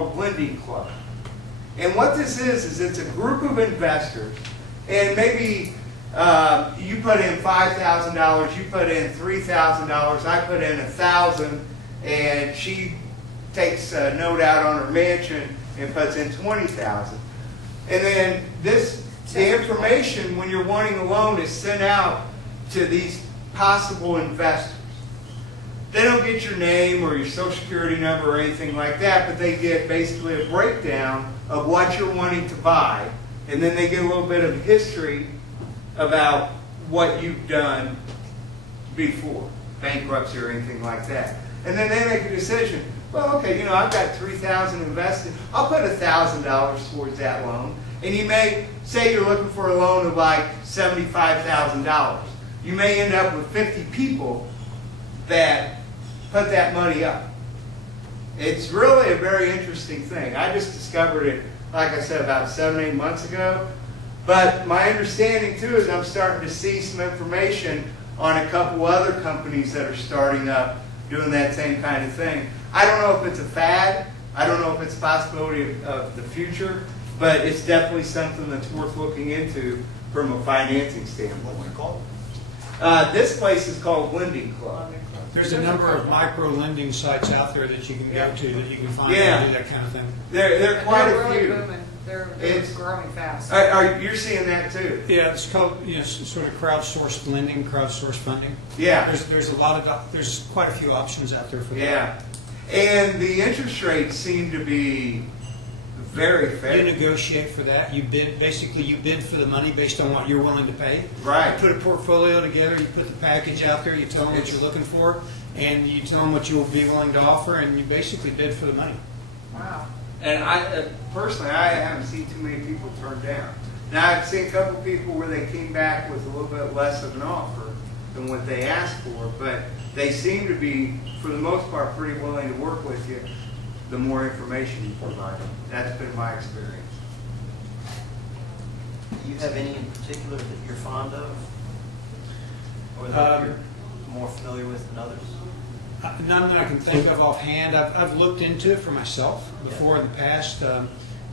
called Lending Club. And what this is it's a group of investors, and maybe you put in $5,000, you put in $3,000, I put in $1,000, and she takes a note out on her mansion and puts in $20,000. And then the information when you're wanting a loan is sent out to these possible investors. They don't get your name or your social security number or anything like that, but they get basically a breakdown of what you're wanting to buy, and then they get a little bit of history about what you've done before, bankruptcy or anything like that. And then they make a decision. Well, okay, I've got $3,000 invested. I'll put $1,000 towards that loan. And you may say you're looking for a loan of like $75,000. You may end up with 50 people that put that money up. It's really a very interesting thing. I just discovered it, like I said, about 7-8 months ago. But my understanding too is I'm starting to see some information on a couple other companies that are starting up doing that same kind of thing. I don't know if it's a fad. I don't know if it's a possibility of the future, but it's definitely something that's worth looking into from a financing standpoint. What's it called? This place is called Lending Club. There's a number of micro lending sites out there that you can go to that you can find Yeah. and do that kind of thing. There are quite They're a really few. booming. They're It's- growing fast. You're seeing that too? Yeah, it's called sort of crowdsourced lending, crowdsourced funding. Yeah. There's there's quite a few options out there for that. Yeah. And the interest rates seem to be very You fair. negotiate for that. You bid for the money based on what you're willing to pay. Right. You put a portfolio together. You put the package out there. You tell them what you're looking for, and you tell them what you'll be willing to offer, and you basically bid for the money. Wow. And I personally, I haven't seen too many people turn down. Now I've seen a couple people where they came back with a little bit less of an offer than what they asked for, but they seem to be, for the most part, pretty willing to work with you the more information you provide them. That's been my experience. Do you have any in particular that you're fond of? Or that you're more familiar with than others? None that I can think of offhand. I've looked into it for myself before in the past,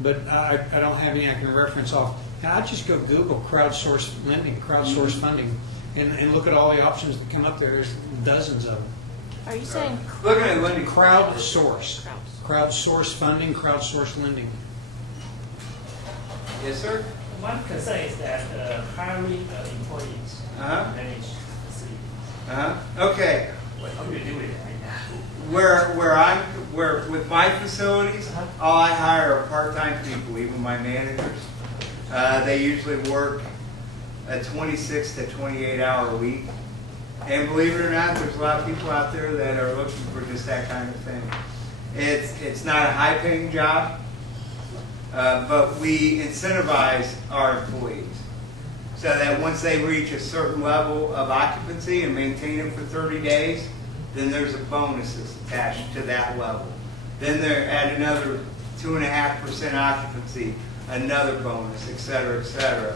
but I don't have any I can reference off. And I just go Google crowdsourced lending, crowdsourced funding, and look at all the options that come up there. There's dozens of them. Are you saying Looking at Lending Club. Crowdsourced funding, crowdsourced lending. Yes, sir? One concern is that hiring employees Uh-huh. manage the city. Okay. How do you do it right now? Where with my facilities, Uh-huh. all I hire are part-time people, even my managers. They usually work a 26 to 28-hour week. And believe it or not, there's a lot of people out there that are looking for just that kind of thing. It's not a high-paying job, but we incentivize our employees so that once they reach a certain level of occupancy and maintain it for 30 days, then there's a bonuses attached to that level. Then they're at another 2.5% occupancy, another bonus, et cetera, et cetera.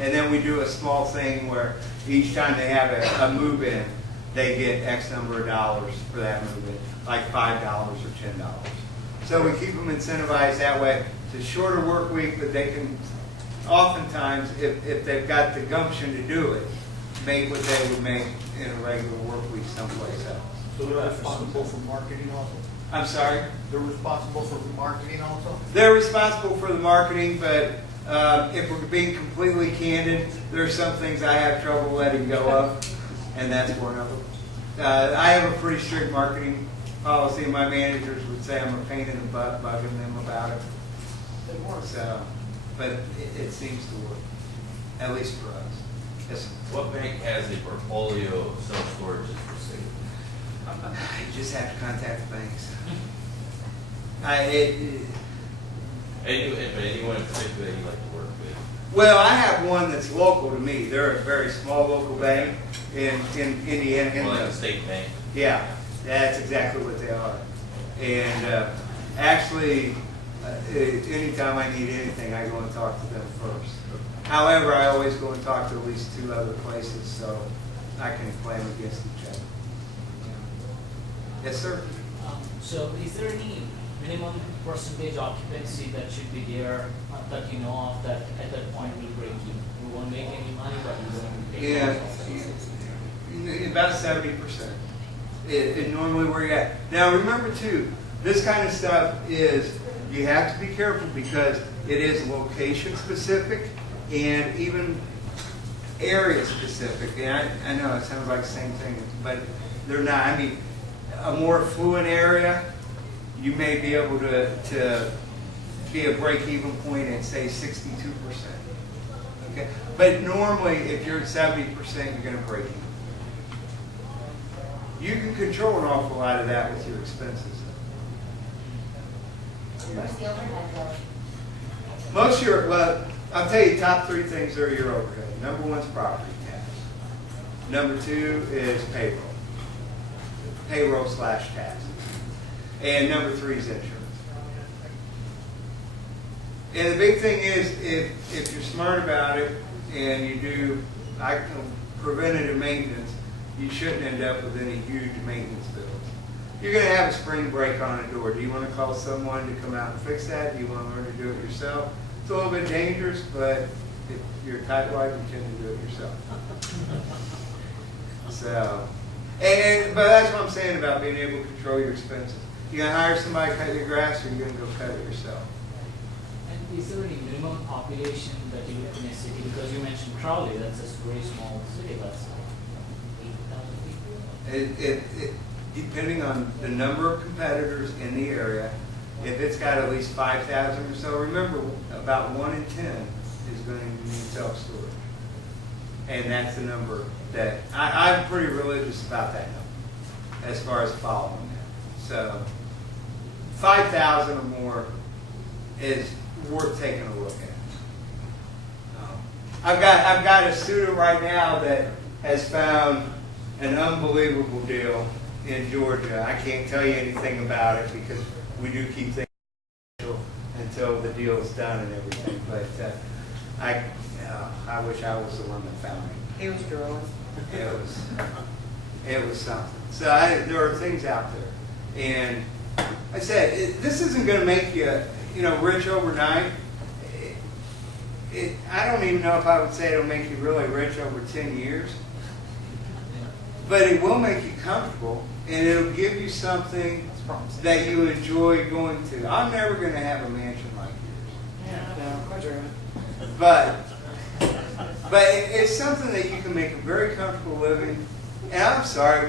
And then we do a small thing where each time they have a move-in, they get X number of dollars for that move-in, like $5 or $10. So we keep them incentivized that way. It's a shorter work week, but they can oftentimes, if they've got the gumption to do it, make what they would make in a regular work week someplace else. So they're responsible for marketing also? I'm sorry? They're responsible for marketing also? They're responsible for the marketing, but if we're being completely candid, there are some things I have trouble letting go of, and that's one of them. I have a pretty strict marketing policy. My managers would say I'm a pain in the butt bugging them about it. It works. So, but it seems to work, at least for us. Yes, sir. What bank has a portfolio of self-storage for sale? You just have to contact the banks. Anyone in particular that you like to work with? Well, I have one that's local to me. They're a very small local bank in Indiana. Well, like a state bank? Yeah, that's exactly what they are. And actually, anytime I need anything, I go and talk to them first. However, I always go and talk to at least 2 other places, so I can claim against each other. Yes, sir? So is there any minimum percentage occupancy that should be there, that you know of, that at that point we'll break even? We won't make any money, but we won't take Yeah, about 70%. It normally where you're at. Now remember too, this kind of stuff is, you have to be careful because it is location specific and even area specific. And I know it sounds like the same thing, but they're not. I mean, a more affluent area, you may be able to be a break-even point at say 62%. Okay, but normally if you're at 70%, you're going to break even. You can control an awful lot of that with your expenses. Where's the overhead though? Most of your, well, I'll tell you top 3 things are your overhead. Number 1 is property tax. Number 2 is payroll/taxes. And number 3 is insurance. And the big thing is, if you're smart about it and you do preventative maintenance, you shouldn't end up with any huge maintenance bills. You're going to have a spring break on a door. Do you want to call someone to come out and fix that? Do you want to learn to do it yourself? It's a little bit dangerous, but if you're a tightwad, you tend to do it yourself. So, but that's what I'm saying about being able to control your expenses. You going to hire somebody to cut your grass, or you going to go cut it yourself? And is there any minimum population that you look in a city? Because you mentioned Crowley, that's a very small city, that's like 8,000 people. Depending on the number of competitors in the area, if it's got at least 5,000 or so, remember about 1 in 10 is going to need self-storage. And that's the number that, I'm pretty religious about that number as far as following that. So 5,000 or more is worth taking a look at. I've got a student right now that has found an unbelievable deal in Georgia. I can't tell you anything about it because we do keep things until the deal is done and everything. But I wish I was the one that found it. He was drooling. It was something. So there are things out there, and I said this isn't going to make you rich overnight. I don't even know if I would say it'll make you really rich over 10 years. But it will make you comfortable, and it'll give you something that you enjoy going to. I'm never going to have a mansion like yours. No, true. But it's something that you can make a very comfortable living. And I'm sorry,